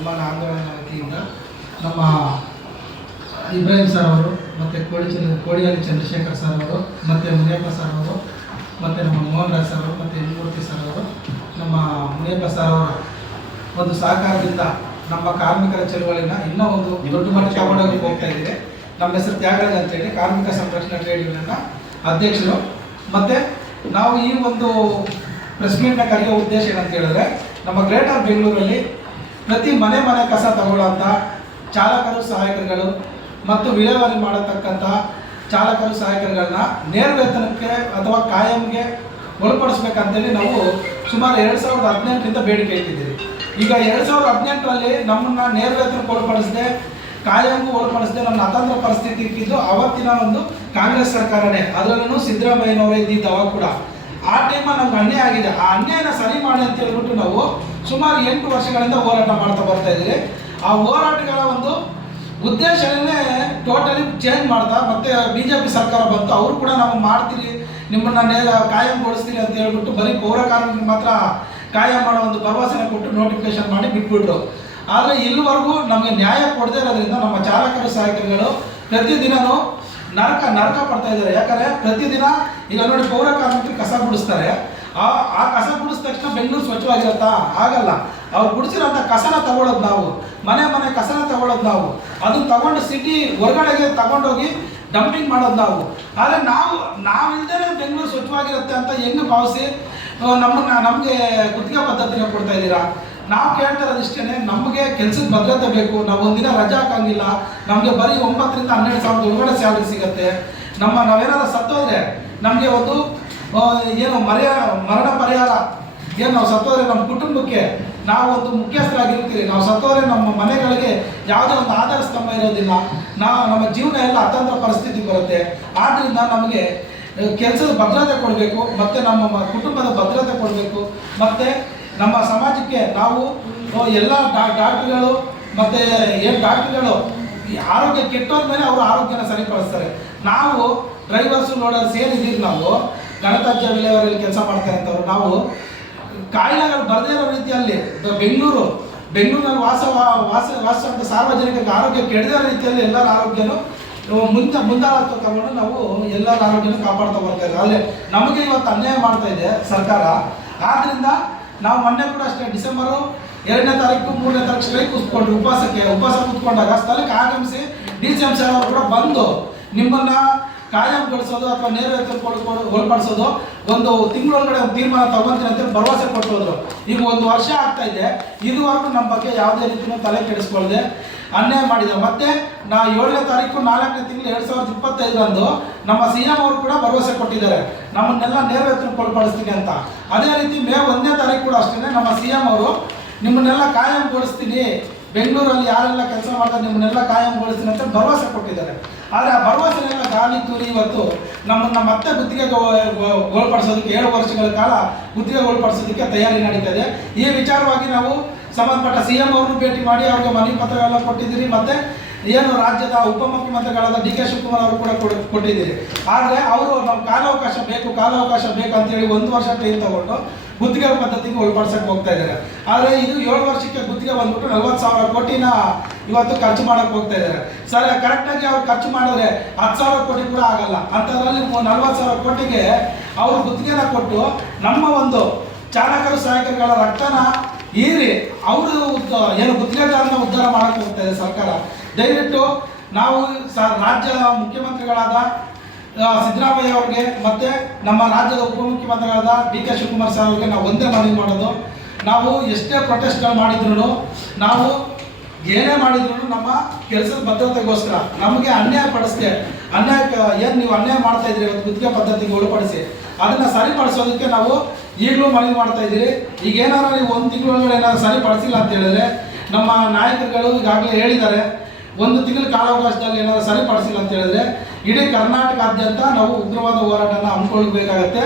ವಿಮಾನ ಆಂದೋಲನ ವತಿಯಿಂದ ನಮ್ಮ ಇಬ್ರಾಹಿಂ ಸರ್ ಅವರು ಮತ್ತು ಕೋಡಿಹಳ್ಳಿ ಚಂದ್ರಶೇಖರ್ ಸರ್ ಅವರು ಮತ್ತು ಮುನಿಯಪ್ಪ ಸರ್ ಅವರು ಮತ್ತು ನಮ್ಮ ಮೋಹನ್ ರಾಜ್ ಸರ್ ಅವರು ಮತ್ತು ಮೂರ್ತಿ ಸರ್ ಅವರು ನಮ್ಮ ಮುನಿಯಪ್ಪ ಸರ್ ಅವರ ಒಂದು ಸಹಕಾರದಿಂದ ನಮ್ಮ ಕಾರ್ಮಿಕರ ಚಳುವಳಿನ ಇನ್ನೂ ಒಂದು ದೊಡ್ಡ ಮಟ್ಟಕ್ಕೆ ತಗೊಂಡೋಗಿ ಹೋಗ್ತಾ ಇದ್ದೀವಿ. ನಮ್ಮ ಹೆಸರು ತ್ಯಾಗರಾಜ್ ಅಂತೇಳಿ ಕಾರ್ಮಿಕ ಸಂರಕ್ಷಣಾ ಟ್ರೇಡ್ ಯೂನಿಯನ್ನ ಅಧ್ಯಕ್ಷರು. ಮತ್ತು ನಾವು ಈ ಒಂದು ಪ್ರೆಸ್ ಮೀಟ್ನ ಕರೆಯೋ ಉದ್ದೇಶ ಏನಂತ ಹೇಳಿದ್ರೆ, ನಮ್ಮ ಗ್ರೇಟರ್ ಬೆಂಗಳೂರಲ್ಲಿ ಪ್ರತಿ ಮನೆ ಕಸ ತಗೊಳ್ಳೋಂಥ ಚಾಲಕರು ಸಹಾಯಕರುಗಳು ಮತ್ತು ವಿಲೇವಾರಿ ಮಾಡತಕ್ಕಂಥ ಚಾಲಕರು ಸಹಾಯಕರುಗಳನ್ನ ನೇರ ವೇತನಕ್ಕೆ ಅಥವಾ ಕಾಯಂಗೆ ಒಳಪಡಿಸ್ಬೇಕಂತೇಳಿ ನಾವು ಸುಮಾರು 2018ರಿಂದ ಬೇಡಿಕೆ ಇಟ್ಟಿದ್ದೀರಿ. ಈಗ 2018ರಲ್ಲಿ ನಮ್ಮನ್ನು ನೇರ ವೇತನಕ್ಕೆ ಒಳಪಡಿಸದೆ ಕಾಯಂಗೂ ಒಳಪಡಿಸದೆ ನಮ್ಮ ಅತಂತ್ರ ಪರಿಸ್ಥಿತಿ ಇಕ್ಕಿದ್ದು ಅವತ್ತಿನ ಒಂದು ಕಾಂಗ್ರೆಸ್ ಸರ್ಕಾರನೇ. ಅದರಲ್ಲೂ ಸಿದ್ದರಾಮಯ್ಯನವರೇ ಇದ್ದಿದ್ದು ಅವಾಗ ಕೂಡ. ಆ ಟೈಮಲ್ಲಿ ನಮ್ಗೆ ಅನ್ಯಾಯ ಆಗಿದೆ. ಆ ಅನ್ಯಾಯನ ಸರಿ ಮಾಡಿ ಅಂತ ಹೇಳ್ಬಿಟ್ಟು ನಾವು ಸುಮಾರು 8 ವರ್ಷಗಳಿಂದ ಹೋರಾಟ ಮಾಡ್ತಾ ಬರ್ತಾ ಇದ್ದೀರಿ. ಆ ಹೋರಾಟಗಳ ಒಂದು ಉದ್ದೇಶನೇ ಟೋಟಲಿ ಚೇಂಜ್ ಮಾಡ್ತಾ ಮತ್ತೆ BJP ಸರ್ಕಾರ ಬಂತು. ಅವರು ಕೂಡ ನಾವು ಮಾಡ್ತೀರಿ, ನಿಮ್ಮನ್ನ ಕಾಯಂಗೊಳಿಸ್ತೀರಿ ಅಂತ ಹೇಳ್ಬಿಟ್ಟು ಬರೀ ಪೌರ ಕಾರ್ಮಿಕರಿಗೆ ಮಾತ್ರ ಕಾಯಂ ಮಾಡೋ ಒಂದು ಭರವಸೆನ ಕೊಟ್ಟು ನೋಟಿಫಿಕೇಶನ್ ಮಾಡಿ ಬಿಟ್ಬಿಟ್ರು. ಆದರೆ ಇಲ್ಲಿವರೆಗೂ ನಮಗೆ ನ್ಯಾಯ ಕೊಡದೇ ಇರೋದ್ರಿಂದ ನಮ್ಮ ಚಾಲಕರು ಸಹಾಯಕರುಗಳು ಪ್ರತಿದಿನವೂ ನರಕ ಪಡ್ತಾ ಇದ್ದಾರೆ. ಯಾಕಂದರೆ ಪ್ರತಿದಿನ ಈಗ ನೋಡಿ, ಪೌರ ಕಾರ್ಮಿಕರು ಕಸ ಗುಡಿಸ್ತಾರೆ. ಆ ಕಸ ಗುಡಿಸಿದ ತಕ್ಷಣ ಬೆಂಗಳೂರು ಸ್ವಚ್ಛವಾಗಿರುತ್ತಾ? ಆಗಲ್ಲ. ಅವ್ರು ಗುಡಿಸಿರೋಂಥ ಕಸನ ತಗೊಳ್ಳೋದು ನಾವು, ಮನೆ ಕಸನ ತಗೊಳ್ಳೋದು ನಾವು, ಅದನ್ನ ತಗೊಂಡು ಸಿಟಿ ಹೊರಗಡೆಗೆ ತಗೊಂಡೋಗಿ ಡಂಪಿಂಗ್ ಮಾಡೋದು ನಾವು. ಆದರೆ ನಾವಿಲ್ದೇ ಬೆಂಗಳೂರು ಸ್ವಚ್ಛವಾಗಿರುತ್ತೆ ಅಂತ ಹೆಂಗೆ ಭಾವಿಸಿ ನಮಗೆ ಗುತ್ತಿಗೆ ಪದ್ಧತಿನ ಕೊಡ್ತಾ ಇದ್ದೀರಾ? ನಾವು ಕೇಳ್ತಾ ಇರೋದು ಇಷ್ಟೇ, ನಮಗೆ ಕೆಲಸದ ಭದ್ರತೆ ಬೇಕು. ನಾವು ಒಂದಿನ ರಜಾ ಹಾಕಂಗಿಲ್ಲ. ನಮಗೆ ಬರೀ 9ರಿಂದ 12,000 ಒಳಗಡೆ ಸ್ಯಾಲರಿ ಸಿಗುತ್ತೆ. ನಾವೇನಾದ್ರು ಸತ್ತೋದ್ರೆ ನಮಗೆ ಒಂದು ಏನು ಮರಣ ಪರಿಹಾರ, ಏನು ನಾವು ಸತ್ತೋದ್ರೆ ನಮ್ಮ ಕುಟುಂಬಕ್ಕೆ ನಾವು ಒಂದು ಮುಖ್ಯಸ್ಥರಾಗಿರ್ತೀವಿ. ನಾವು ಸತ್ತೋದ್ರೆ ನಮ್ಮ ಮನೆಗಳಿಗೆ ಯಾವುದೇ ಒಂದು ಆಧಾರ ಸ್ತಂಭ ಇರೋದಿಲ್ಲ. ನಮ್ಮ ಜೀವನ ಎಲ್ಲ ಅತಂತ್ರ ಪರಿಸ್ಥಿತಿ ಬರುತ್ತೆ. ಆದ್ದರಿಂದ ನಮಗೆ ಕೆಲಸದ ಭದ್ರತೆ ಕೊಡಬೇಕು, ಮತ್ತು ನಮ್ಮ ಕುಟುಂಬದ ಭದ್ರತೆ ಕೊಡಬೇಕು. ಮತ್ತು ನಮ್ಮ ಸಮಾಜಕ್ಕೆ ನಾವು ಎಲ್ಲ ಡಾಕ್ಟ್ರುಗಳು ಮತ್ತು ಏನು ಡಾಕ್ಟ್ರುಗಳು ಆರೋಗ್ಯ ಕೆಟ್ಟೋದ್ಮೇಲೆ ಅವರು ಆರೋಗ್ಯನ ಸರಿಪಡಿಸ್ತಾರೆ. ನಾವು ಡ್ರೈವರ್ಸು ಲೋಡರ್ಸ್ ಏನಿದ್ದೀವಿ, ನಾವು ಗಣತ್ಯಾಜ್ಯ ವಿಲೇವಾರಿಯಲ್ಲಿ ಕೆಲಸ ಮಾಡ್ತಾರೆ ಅಂತವ್ರು, ನಾವು ಕಾಯಿಲೆಗಳು ಬರದೇ ಇರೋ ರೀತಿಯಲ್ಲಿ ಬೆಂಗಳೂರಿನಲ್ಲಿ ವಾಸ ಸಾರ್ವಜನಿಕರಿಗೆ ಆರೋಗ್ಯ ಕೆಡದ ರೀತಿಯಲ್ಲಿ ಎಲ್ಲರ ಆರೋಗ್ಯನೂ ಮುಂದಾಳತ್ವ ತಗೊಂಡು ನಾವು ಎಲ್ಲರ ಆರೋಗ್ಯನೂ ಕಾಪಾಡ್ತಾ ಬರ್ತಾ ಇದ್ದೀವಿ. ಆದರೆ ನಮಗೆ ಇವತ್ತು ಅನ್ಯಾಯ ಮಾಡ್ತಾ ಇದೆ ಸರ್ಕಾರ. ಆದ್ದರಿಂದ ನಾವು ಮೊನ್ನೆ ಕೂಡ ಅಷ್ಟೇ ಡಿಸೆಂಬರು 2ನೇ ತಾರೀಕು 3ನೇ ತಾರೀಕು ಸ್ಟ್ರೈಕ್ ಕೂತ್ಕೊಂಡ್ರು. ಉಪವಾಸ ಕೂತ್ಕೊಂಡಾಗ ಸ್ಥಳಕ್ಕೆ ಆಗಮಿಸಿ DCM ಸಾಹೇಬ್ ಅವರು ಕೂಡ ಬಂದು ನಿಮ್ಮನ್ನು ಕಾಯಂಗೊಳಿಸೋದು ಅಥವಾ ನೇರ ವೇತನ ಒಳಪಡಿಸೋದು ಒಂದು ತಿಂಗಳೊಳಗಡೆ ಒಂದು ತೀರ್ಮಾನ ತಗೊಂತೀನಿ ಅಂತೇಳಿ ಭರವಸೆ ಕೊಟ್ಟು ಹೋದ್ರು. ಈಗ 1 ವರ್ಷ ಆಗ್ತಾ ಇದೆ. ಇದುವರೆಗೂ ನಮ್ಮ ಬಗ್ಗೆ ಯಾವುದೇ ರೀತಿಯೂ ತಲೆ ಕೆಡಿಸ್ಕೊಳ್ಳದೆ ಅನ್ಯಾಯ ಮಾಡಿದ್ದಾರೆ. ಮತ್ತೆ 7ನೇ ತಾರೀಕು 4ನೇ ತಿಂಗಳು 2025ರಂದು ನಮ್ಮ CM ಅವರು ಕೂಡ ಭರವಸೆ ಕೊಟ್ಟಿದ್ದಾರೆ, ನಮ್ಮನ್ನೆಲ್ಲ ನೇರ ವೇತನಕ್ಕೆ ಒಳಪಡಿಸ್ತೀನಿ ಅಂತ. ಅದೇ ರೀತಿ ಮೇ 1ನೇ ತಾರೀಕು ಕೂಡ ಅಷ್ಟೇ ನಮ್ಮ CM ಅವರು ನಿಮ್ಮನ್ನೆಲ್ಲ ಕಾಯಂಗೊಳಿಸ್ತೀನಿ, ಬೆಂಗಳೂರಲ್ಲಿ ಯಾರೆಲ್ಲ ಕೆಲಸ ಮಾಡ್ತಾರೆ ನಿಮ್ಮನ್ನೆಲ್ಲ ಕಾಯಂಗೊಳಿಸ್ತೀನಿ ಅಂತ ಭರವಸೆ ಕೊಟ್ಟಿದ್ದಾರೆ. ಆದರೆ ಆ ಭರವಸೆನೆಲ್ಲ ಗಾಳಿ ತೂರಿ ಇವತ್ತು ನಮ್ಮನ್ನು ಮತ್ತೆ ಗುತ್ತಿಗೆಗೆ ಒಳಪಡಿಸೋದಕ್ಕೆ 7 ವರ್ಷಗಳ ಕಾಲ ಗುತ್ತಿಗೆ ಒಳಪಡಿಸೋದಕ್ಕೆ ತಯಾರಿ ನಡೀತಾ ಇದೆ. ಈ ವಿಚಾರವಾಗಿ ನಾವು ಸಂಬಂಧಪಟ್ಟ CM ಅವ್ರನ್ನು ಭೇಟಿ ಮಾಡಿ ಅವ್ರಿಗೆ ಮನವಿ ಪತ್ರಗಳನ್ನ ಕೊಟ್ಟಿದ್ದೀರಿ. ಮತ್ತು ಏನು ರಾಜ್ಯದ ಉಪಮುಖ್ಯಮಂತ್ರಿಗಳಾದ DK ಶಿವಕುಮಾರ್ ಅವರು ಕೂಡ ಕೊಟ್ಟಿದ್ದೀರಿ. ಆದರೆ ಅವರು ನಾವು ಕಾಲಾವಕಾಶ ಬೇಕು ಅಂತೇಳಿ 1 ವರ್ಷ ಟೈಮ್ ತಗೊಂಡು ಗುತ್ತಿಗೆ ಪದ್ಧತಿಗೆ ಒಳಪಡಿಸಕ್ಕೆ ಹೋಗ್ತಾ ಇದ್ದಾರೆ. ಆದರೆ ಇದು 7 ವರ್ಷಕ್ಕೆ ಗುತ್ತಿಗೆ ಬಂದ್ಬಿಟ್ಟು 40,000 ಕೋಟಿನ ಇವತ್ತು ಖರ್ಚು ಮಾಡಕ್ಕೆ ಹೋಗ್ತಾ ಇದ್ದಾರೆ. ಸರ್, ಕರೆಕ್ಟಾಗಿ ಅವ್ರು ಖರ್ಚು ಮಾಡಿದ್ರೆ 10,000 ಕೋಟಿ ಕೂಡ ಆಗಲ್ಲ. ಅಂಥದ್ರಲ್ಲಿ 40,000 ಕೋಟಿಗೆ ಅವರು ಗುತ್ತಿಗೆನ ಕೊಟ್ಟು ನಮ್ಮ ಒಂದು ಚಾಲಕರು ಸಹಾಯಕರುಗಳ ರಕ್ತನ ಹೀರಿ ಅವರು ಏನು ಗುತ್ತಿಗೆದಾರನ ಉದ್ಧಾರ ಮಾಡಕ್ಕೆ ಹೋಗ್ತಾ ಇದೆ ಸರ್ಕಾರ. ದಯವಿಟ್ಟು ನಾವು ರಾಜ್ಯದ ಮುಖ್ಯಮಂತ್ರಿಗಳಾದ ಸಿದ್ದರಾಮಯ್ಯ ಅವ್ರಿಗೆ ಮತ್ತು ನಮ್ಮ ರಾಜ್ಯದ ಉಪಮುಖ್ಯಮಂತ್ರಿಗಳಾದ DK ಶಿವಕುಮಾರ್ ಸರ್ ಅವ್ರಿಗೆ ನಾವು ಒಂದೇ ಮನವಿ ಮಾಡೋದು, ನಾವು ಎಷ್ಟೇ ಪ್ರೊಟೆಸ್ಟ್ಗಳು ಮಾಡಿದ್ರು, ನಾವು ಏನೇ ಮಾಡಿದ್ರು ನಮ್ಮ ಕೆಲಸದ ಭದ್ರತೆಗೋಸ್ಕರ ನಮಗೆ ಅನ್ಯಾಯ ಏನು ನೀವು ಅನ್ಯಾಯ ಮಾಡ್ತಾ ಇದ್ದೀರಿ ಇವತ್ತು ಗುತ್ತಿಗೆ ಪದ್ಧತಿಗೆ ಒಳಪಡಿಸಿ ಅದನ್ನು ಸರಿಪಡಿಸೋದಕ್ಕೆ ನಾವು ಈಗಲೂ ಮನವಿ ಮಾಡ್ತಾ ಇದ್ದೀರಿ. ಈಗ ಏನಾದ್ರು ನೀವು 1 ತಿಂಗಳೊಳಗಡೆ ಏನಾದ್ರು ಸರಿಪಡಿಸಿಲ್ಲ ಅಂತ ಹೇಳಿದ್ರೆ ನಮ್ಮ ನಾಯಕರುಗಳು ಈಗಾಗಲೇ ಹೇಳಿದ್ದಾರೆ, 1 ತಿಂಗಳ ಕಾಲಾವಕಾಶದಲ್ಲಿ ಏನಾದರೂ ಸರಿಪಡಿಸಿಲ್ಲ ಅಂತ ಹೇಳಿದ್ರೆ ಇಡೀ ಕರ್ನಾಟಕಾದ್ಯಂತ ನಾವು ಉಗ್ರವಾದ ಹೋರಾಟನ ಹಮ್ಮಿಕೊಳ್ಬೇಕಾಗತ್ತೆ.